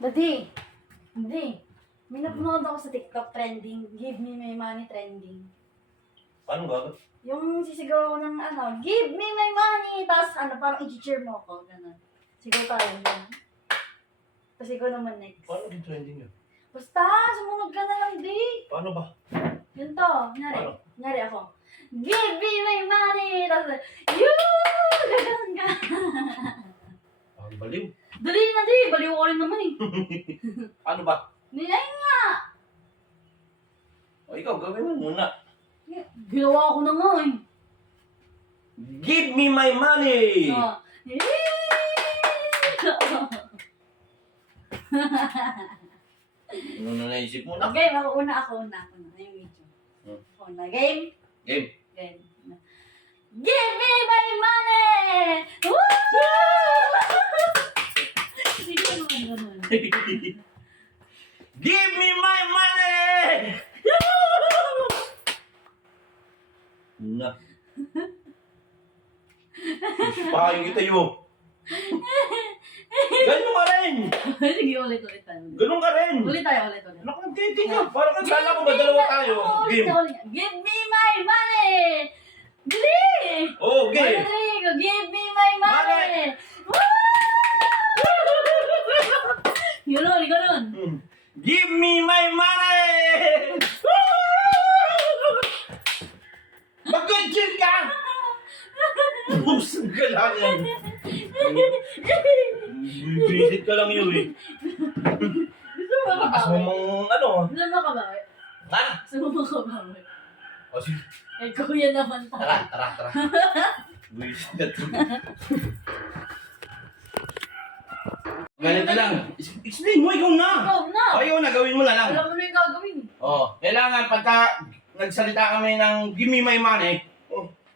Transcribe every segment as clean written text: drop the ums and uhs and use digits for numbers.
Daddy, hindi. May napanood ako sa TikTok trending. Give me my money trending. Paano ba? Yung sisigaw ako ng give me my money! Tapos parang i-cheer mo ako. Ganun. Sigaw tayo. Ganun. Tapos ikaw naman next. Paano yung trending yun? Basta, sumunod ka na lang, di. Paano ba? Yun to. Nyari. Ano? Nyari ako. Give me my money! Tapos, gano'n ka. Ang baliw. Dali na, di. Baliw ko rin naman eh. Paano ba? Nilay nga. O ikaw, gawin mo muna. Ginawa ko na nga eh. Give me my money! Oh. Ano na naisip mo na? Game, ako una. Yung medyo. Ako una. Game? Game. Game. Give me my money! Woo! Sige naman ganun. Give me my money! Na. Pahayin kita yun. Ganun ka rin. Sige, ulit tayo. Ganun ka rin. Ulit tayo. Anak, nag-dating ka. Parang kala ko ba dalawa tayo? Game. Give me my money! Dali! Oh, game. Rodrigo, give me my money! Woo! Ganun. Give me my money! Mag-chill ka! Busan ka lang yan. Visit ka lang yun eh. Gusto mo Lakas mo makabawi? mong ano. Gusto mo makabawi? Ha? Gusto mo makabawi? O sige. Eh, kuya naman tayo. Tara. Visit ka to. Ganito lang. Explain mo, ikaw na. Ikaw na! O, ikaw na, gawin mo na lang. Alam mo na yung gagawin. Kailangan pagka nagsalita kami ng give me my money,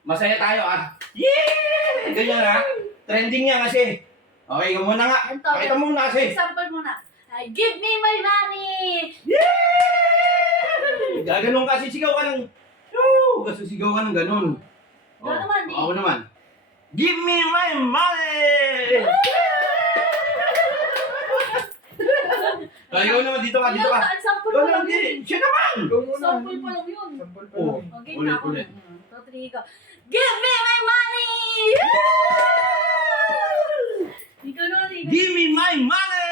masaya tayo Yeah! Ganyan ha. Trending yan kasi. Okay, ikaw muna nga. Pakita mo muna kasi. Example muna. Give me my money! Yeah! Gaganon kasi, sigaw ka ng kasi sigaw ka ng ganon. Ikaw naman, di. Ako naman. Give me my money! Ikaw naman, dito ka. Example Ikaw pa naman, lang yun. siya naman! Example pa lang yun. Oh, Okay, ulit, na ako. ulit. 2, 3, go. Give me my money! Ikaw naman, ikaw. Give me my money!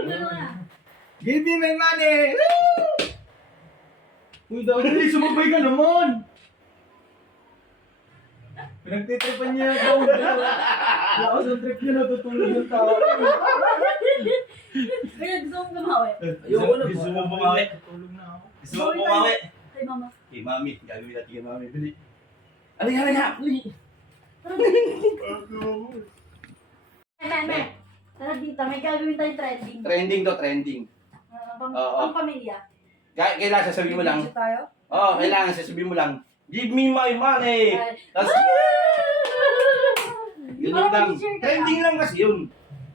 Ikaw naman. Give me my money! Uy, dali, sumabay ka naman! Pinagtitripan niya daw. Lakas ang trip niya, natutulog yung tao. Kaya gusto mong gumawa. Ayoko na. Gusto mo bumawi? Tutulog na ako. Gusto mo bumawi? Kay mama. Kay mami, gagawin natin kay mami. Bili. Halika! Bili! Me. Tara dito, may gagawin tayong trending. Trending to, trending. Oo. Pang pamilya. Kailangan sasabihin mo lang. Video tayo? Kailangan sasabihin mo lang. Give me my money! Tapos, yun lang. Trending lang kasi yun.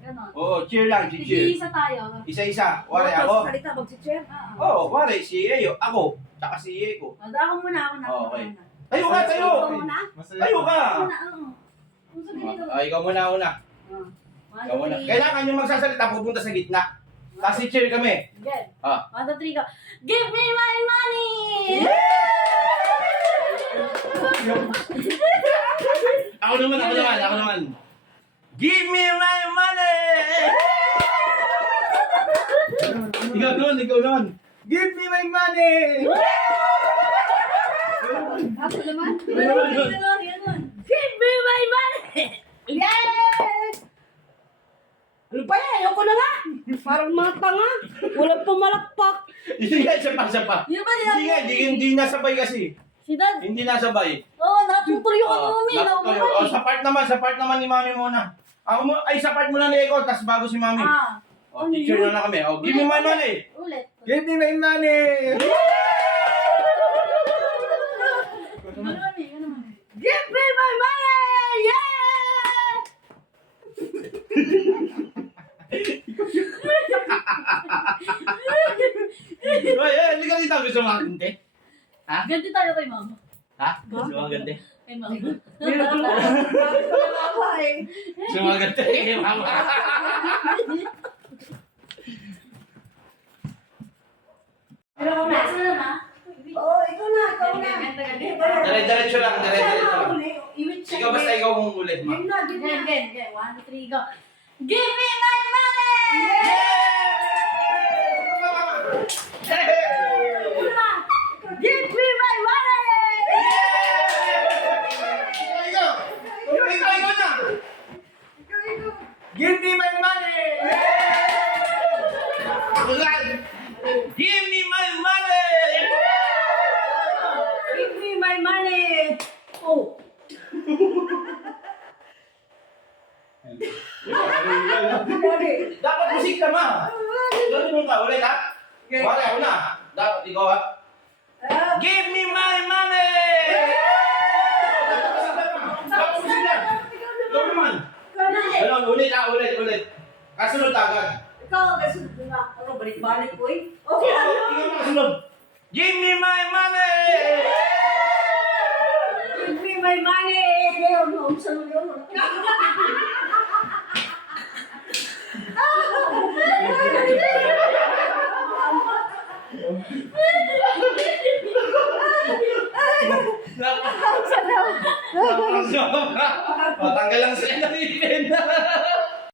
Ganon. Oo, cheer lang, cheer. Isa tayo. Isa-isa. Wari ako. Salita, mag-cheer. Wari, si Eyo. Ako. Tsaka si Eko. Ako muna. Okay. Tayo ka, tayo! Ikaw muna? Masaya. Tayo ka! Muna, oo. Kung sabihin ito. Ikaw muna, una. Ikaw muna. Kailangan yung magsasalita, pupunta sa gitna. Tapos i-cheer kami. Good. 1, Ah. 2, 3, go. Give me my money! Ako naman. Give me my money! Ikaw naman. Give me my money! Ako naman? Ganon. Ganon. Give me my money! Yes! Ano pa yan? Ayoko na nga. Parang mga tanga. Walang pumalakpak. Hindi nga, siya pa. Yun ba Hindi nasabay kasi. Si Dad? Hindi nasabay. Oo, natutuloy ako ni Mami. Sa part naman ni Mami muna. Sa part muna ni Eko, tapos bago si Mami. Teacher na kami. Give me my money! Ulit. Give me my money! Ganon. Give me my money! Yeah! Hindi ka dito. Gusto mo magante? Ha? Ganti tayo kay Mama. Ha? Gusto mo magante? Kay Mama. Meron ko lang. Bakit ko nalawa eh. Gusto mo magante kay Mama? Pero kung nasa na na. Oo, ikaw na, ikaw na. Dire-diretso lang, dire-diretso lang. Iwit siya. Ikaw basta ikaw mong ulit, ma. Game na, game na. Again, again. 1, 2, 3, go. Give me my money! Una. Give me my money! Ikaw na! Give me my money! Give me my money! Give me my money! Oh. Dapat musik ka, ma. Ganun ka, ulit ha? Wala, ako na. Dapat ikaw ha? Give me my money! Dapat musik ka. Ikaw naman. Ikaw na eh. Ano, ulit ha, ulit. Kasunod agad. Ikaw, kasunod na. Ano, balik-balik ko eh. Oo, Okay lang ikaw yun. na kasunod. Give me my money! Give me my money! Kaya, ano, saan mo yun? Tanggal lang sila ng ipin.